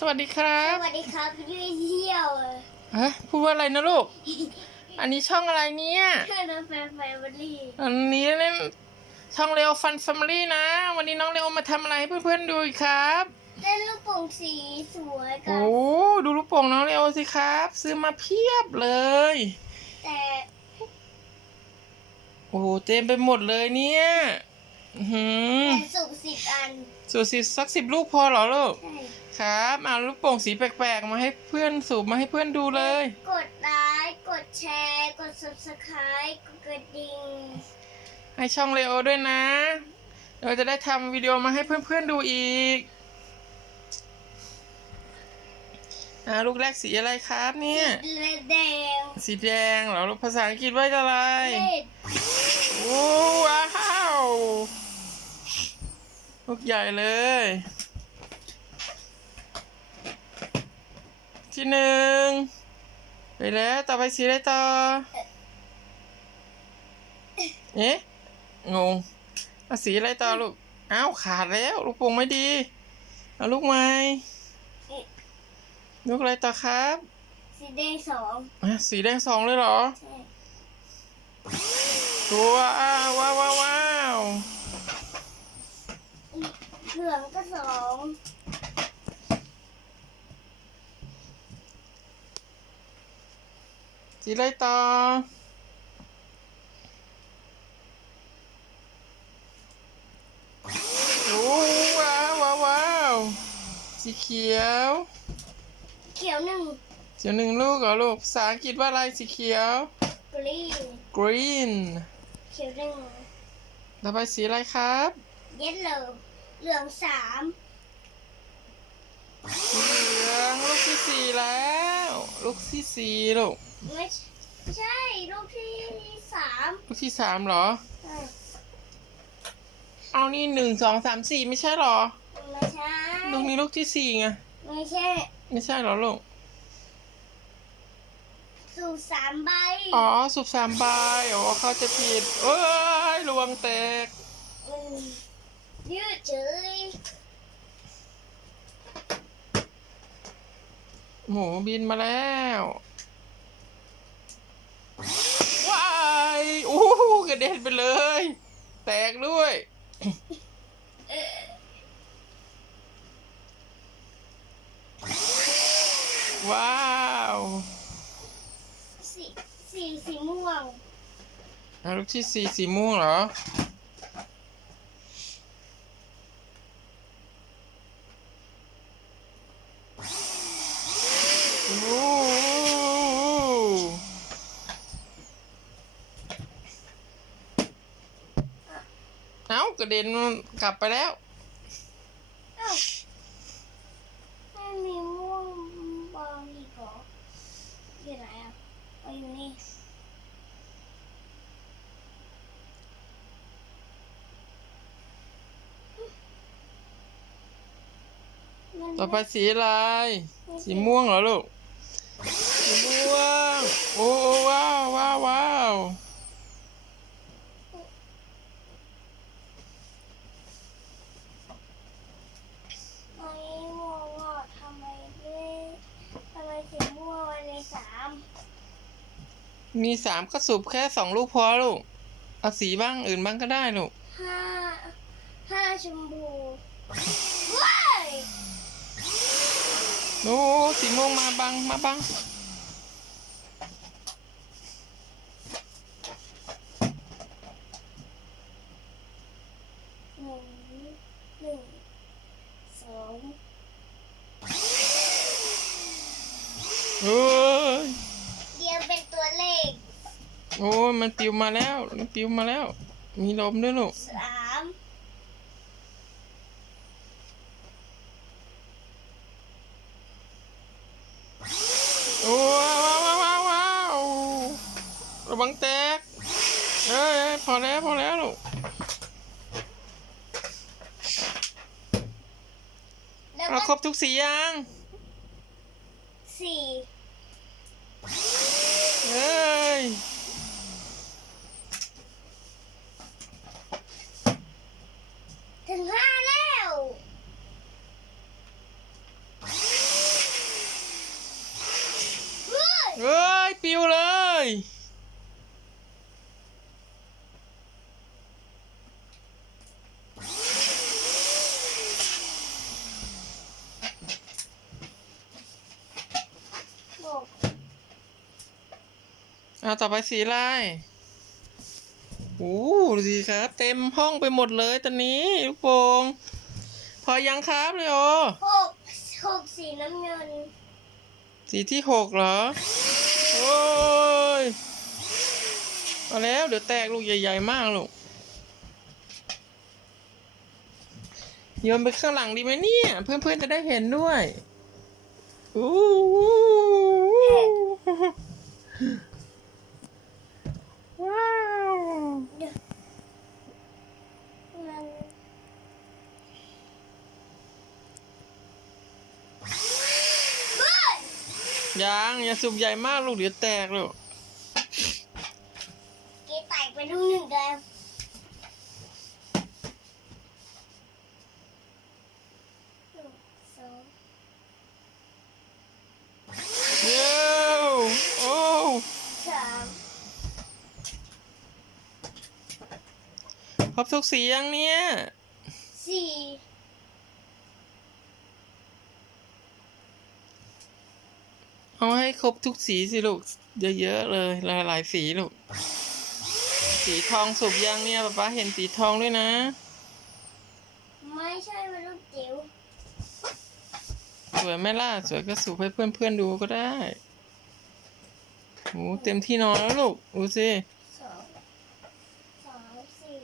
สวัสดีครับ สวัสดีครับพี่ด้วยเที่ยวฮะพูดว่าอะไรนะลูก อันนี้ช่องอะไรเนี่ยเพื่อนน้องแฟนแฟมิลี่อันนี้เล่นช่องเรโอฟันแฟมิลี่นะ วันนี้น้องเรโอมาทำอะไรให้เพื่อนๆดูอีกครับเล่นลูกโป่งสีสวยกัโอ้นดูลูกโป่งน้องเรโอสิครับ ซื้อมาเพียบเลย แต่โอ้โหเต็มไปหมดเลยเนี่ยอื้อหือแต่ สุกสิบอัน สูสิสักสิบลูกพอเหรอลูกใช่ครับเอาลูกโป่งสีแปลกๆ มาให้เพื่อนสูบมาให้เพื่อนดูเลย กดไลค์กดแชร์ กด subscribe กดกระดิ่ง ให้ช่องเรโอด้วยนะ เราจะได้ทำวิดีโอมาให้เพื่อนๆดูอีกอ่าลูกแรกสีอะไรครับเนี่ยเลดแดง สีแดงเหรอลูกภาษาอังกฤษว่าอะไรเลดโอ้ว้าว ลูกใหญ่เลย ที่หนึ่งไปแล้วต่อไปสีอะไรต่อ เอ๊ะ งงเอาสีอะไรต่อลูก อ้าวขาดแล้ว ลูกโป่งไม่ดี เอาลูกใหม่ลูกอะไรต่อครับ สีแดงสองอะสีแดงสองเลยเหรอ ใช่ว้าวว้าวว้าวว้าว เหลืองก็สองสีอะไรต่อโอ้ว้าวว้าวว้าวสีเขียว เขียวหนึ่งเขียวหนึ่งลูกเหรอลูกภาษาอังกฤษว่าอะไรสีเขียว กรีน green เขียวหนึ่งต่อไปสีอะไรครับ เย็นเหลือง เหลืองสามสีเหลืองลูกที่สี่แล้ว ลูกที่สี่ลูกไม่ใช่ลูกที่สามลูกที่สามเหรอใช่เอานี่หนึ่งสองสามสี่ไม่ใช่เหรอ ไม่ใช่ลูกนี้ลูกที่สี่ไง ไม่ใช่ ไม่ใช่เหรอลูก สูตรสามใบ อ๋อสุบสามใบ อ๋อ เขาจะผิด เอ้ยระวังแตกอืม ยืดเฉยหมูบินมาแล้วว้ายโอ้โหกระเด็นไปเลย แตกด้วย ว้าวสีสีสีม่วงอะลูกที่สี่สีม่วงเหรอ โอ้โห เอ้ากระเด็นมันกลับไปแล้วเอ้าไม่มีม่วงบางอีกเหรออยู่ไหนอะเอาอยู่นี่มันต่อไปสีอะไร สีม่วงเหรอลูก สีม่วงโอ้โอ้ว้าวว้าวว้าวไม่ม่วงอะทำไมไม่ทำไมสีม่วงวันในสามมีสามก็สูบแค่สองลูกพอลูกเอาสีบ้างอื่นบ้างก็ได้ลูกห้าห้าชมพูว้าย โอ้สีม่วงมาบัง มาบัง หนึ่งหนึ่งสองโอ้ยเดียวเป็นตัวเลขโอ้ยมันปิวมาแล้ว มันปิวมาแล้ว มีลมด้วยลูก สาม โอ้ว้าวว้าวว้าวว้าวระวังแตกเอ้ยเอ้ยพอแล้วพอแล้วลูกแล้วเราครก็บทุกสียังสี่ เอ้ย ถึงห้าแล้ว โปิวเลย บอก เอาต่อไปสีอะไรโอ้ดูสิครับ เต็มห้องไปหมดเลยตอนนี้ลูกโป่งพอยังครับเลยโอหกหกสีน้ำเงิน สีที่หกเหรอ โอ้ยเอาแล้ว เดี๋ยวแตกลูกใหญ่ ๆ มากลูกโยนไปข้างหลังดีไหมเนี่ย เพื่อนๆจะได้เห็นด้วย อู้ ว้าวมันเฮ้ยยังอย่าสูบใหญ่มากลูกเดี๋ยวแตกลูกเกแตกไปทุกหนึ่งแล้วหนึ่งสอง เย้โอ้ สาม ครบทุกสียังเนี่ยสี่เอาให้ครบทุกสีสิลูกเยอะๆเลยหลายๆสีลูก สีทองสุกยังเนี่ยป๊าป๊าเห็นสีทองด้วยนะ ไม่ใช่เป็นลูกจิ๋วสวยไหมล่ะสวยก็สูบให้เพื่อนๆดูก็ได้โอ้เต็มที่นอนแล้วลูกดูสิสองสามสี่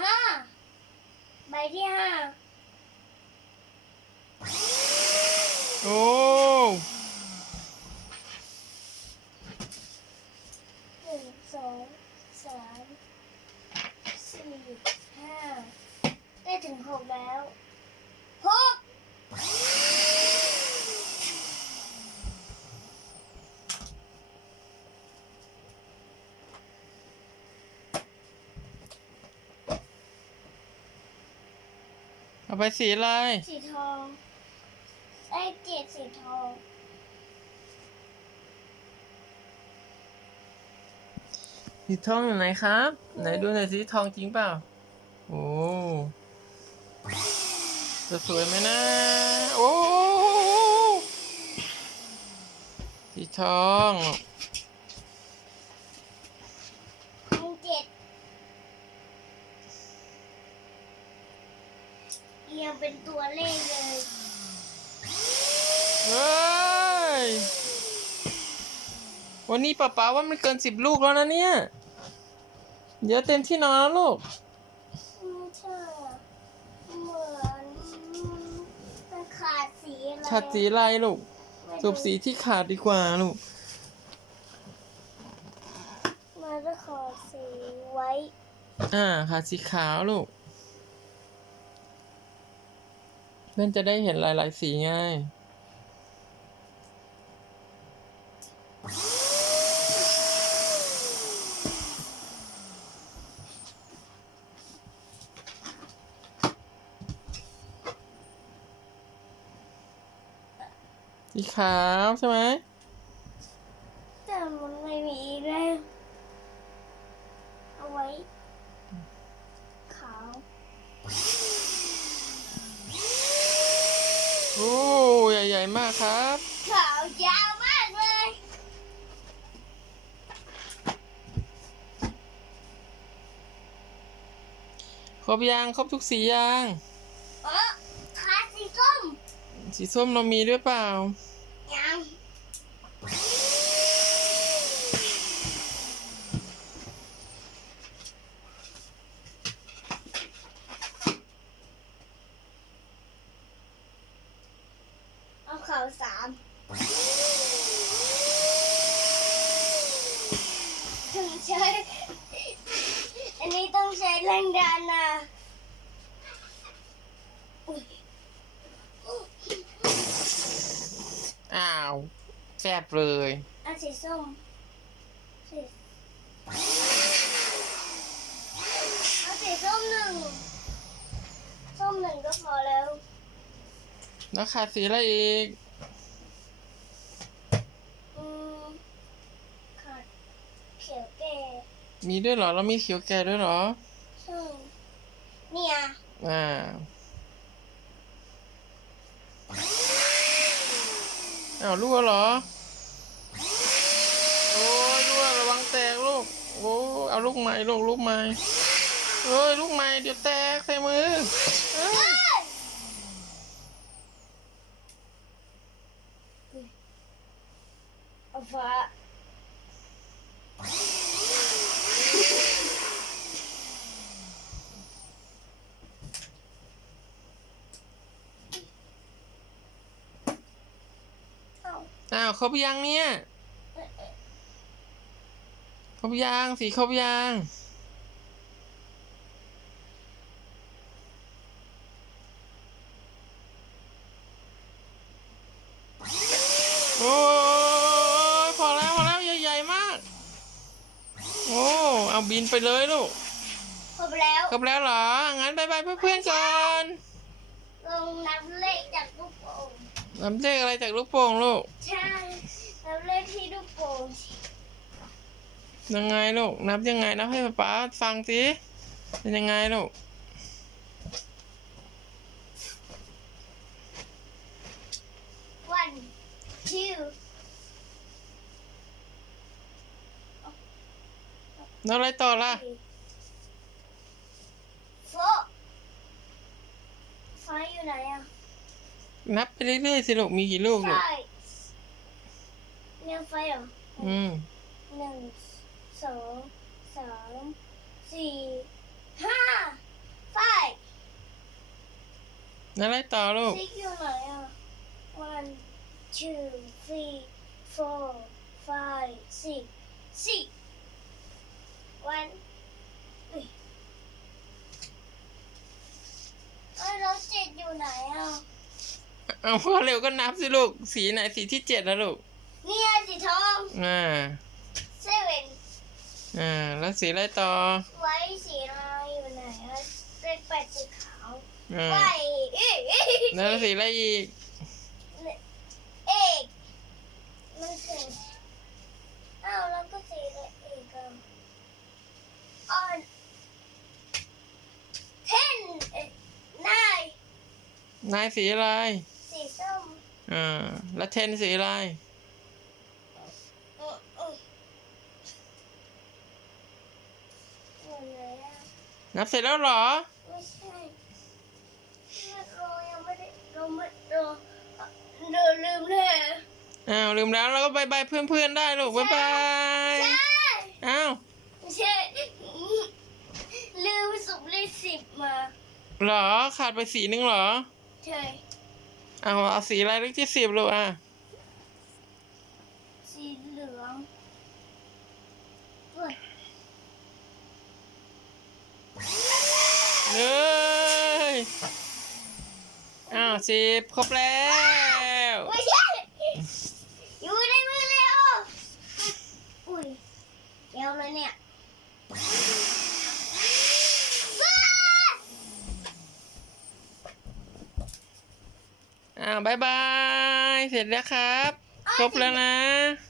ห้า ใบที่ห้า โอ้ หนึ่งสองสามสี่ห้าได้ถึงหกแล้วหก เอาไปสีอะไร สีทองไอ้เจ็ดสีทองสีทองอยู่ไหนครับ ไหนดูหน่อยสีทองจริงเปล่า โอ้จะสวยไหมนะ โอ้สีทอง ไอ้เจ็ด เรียงเป็นตัวเลขเลยเฮ้ยวันนี้ป๊าป๊าว่ามันเกินสิบลูกแล้วนะเนี่ย เดี๋ยวเต็มที่นอนแล้วลูกไม่ใช่อะเหมือนมันขาดสีอะไรขาดสีอะไรลูกไม่สูบสีที่ขาดดีกว่าลูกมันจะขอสีไว้ อ่าขาดสีขาวลูก เพื่อนจะได้เห็นหลาย ๆ สีไงสีขาวใช่ไหม แต่มันไม่มีเลยเอาไว้ขาว โอ้ใหญ่ ๆ มากครับ ขาวยาวมากเลย ค รบยังครบทุกสียังเออขาสีส้มสีส้มเรามีด้วยเปล่า ยังเอาขาวสามถึงใช้ อันนี้ต้องใช้แรงดันนะอุ๊ยอ้าวแซบเลยเอาสีส้มสีเอาสีส้มหนึ่งส้มหนึ่งก็พอแล้ว แล้วขาดสีอะไรอีก มีด้วยเหรอแล้วมีเขียวแก่ด้วยเหรอใช่เนี่ยอ่าอ้าวรั่วเหรอ โอ้ยรั่วระวังแตกลูก โอ้เอาลูกใหม่ลูกลูกใหม่เอ้ยลูกใหม่เดี๋ยวแตกใส่มือเอ้ย เอาฟ้า เอา อ้าว ครบยังเนี่ย ครบยังสีครบยังโอ้ยพอแล้วพอแล้วใหญ่ๆมาก โอ้เอาบินไปเลยลูกครบแล้วครบแล้วเหรอ งั้นบายบายเพื่อนๆก่อนลงนับเลขจากลูกโป่งน้ำเลขอะไรจากลูกโป่งลูก ใช่นับ เลขที่ลูกโป่งยังไงลูกนับยังไงนับให้ป๊าป๊าฟังสิเป็นยังไงลูกวัน two แล้วอะไรต่อล่ะ three four ไฟอยู่ไหนอะ นับไปเรื่อยๆสิลูกมีกี่ลูกไฟลูกเนี่ย ไฟเหรออืมหนึ่งสองสามสี่ห้าไฟแล้วอะไรต่อลูก ซิกอยู่ไหนอะ one two three four five six six one อุ้ยเอ้ยแล้วเจ็ดอยู่ไหนอะ เอาพอเร็วก็นับสิลูก สีไหนสีที่เจ็ดนะลูก เนี่ยสีทองอ่า seven อ่าแล้วสีอะไรต่อ ไว้สีอะไรอยู่ไหนอะเป็นแปดสีขาวอ่าไว้เอ๊ะเอ๊ะแล้วสีอะไรอีก เอกมันสีอ้าวแล้วก็สีอะไรอีกอะออน ten เอ๊ะ nine นายสีอะไรสีส้มอ่าแล้วเทนสีอะไร อืมอืมอยู่ไหนอะ นับเสร็จแล้วเหรอ ไม่ใช่เรายังไม่ได้เราไม่เราเราลืมเลยอ้าวลืมแล้วเราก็บายบายเพื่อนๆได้ลูกบายบายใช่อ้าวใช่ลืมสุบเลขสิบมาเหรอขาดไปสีหนึ่งเหรอ ใช่ เอาเอาสีอะไรเลขที่สิบลูกอะ สีเหลืองเฮ้ย เลยอ้าว สิบครบแล้วไม่ใช่อยู่ในมือเลยโอ้อุ้ยเดี๋ยวเลยเนี่ยว้าอ้าวบายบาย เสร็จแล้วครับ ครบแล้วนะเห็น